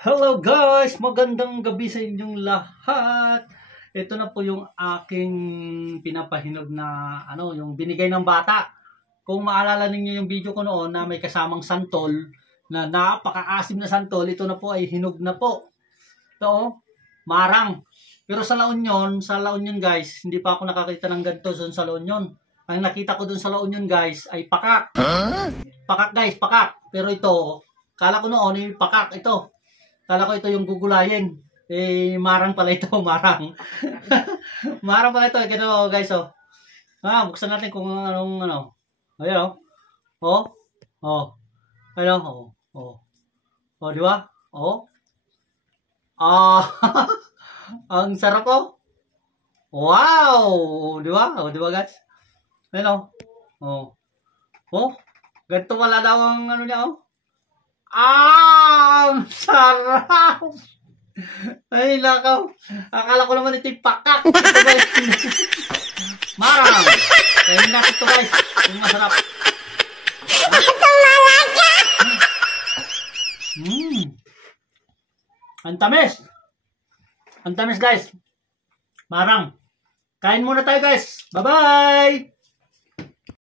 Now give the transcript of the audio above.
Hello guys! Magandang gabi sa inyong lahat. Ito na po yung aking pinapahinog na yung binigay ng bata. Kung maalala ninyo yung video ko noon na may kasamang santol, na napakaasim na santol, ito na po ay hinog na po. Ito, marang. Pero sa La Union guys, hindi pa ako nakakita ng ganito sa La Union. Ang nakita ko dun sa La Union guys ay pakak. Pakak guys, pakak. Pero ito, kala ko noon ay pakak ito. Kala ko ito yung gugulayin. Marang pala ito, marang. Marang pala ito. Ito guys, oh. Buksan natin kung anong, Ayan, oh. Oh. Ayan, oh. Oh. Oh, di ba? Oh. Ang sarap, oh. Wow! Di ba? Oh, di ba guys? Ayan, oh. Oh. Ganito wala daw ang niya, oh. Ang sarap! Ay, nakaw. Akala ko naman ito yung pakak. Marang. Kaya natin ito guys. Yung masarap. Ang tamis. Ang tamis guys. Marang. Kain muna tayo guys. Bye-bye!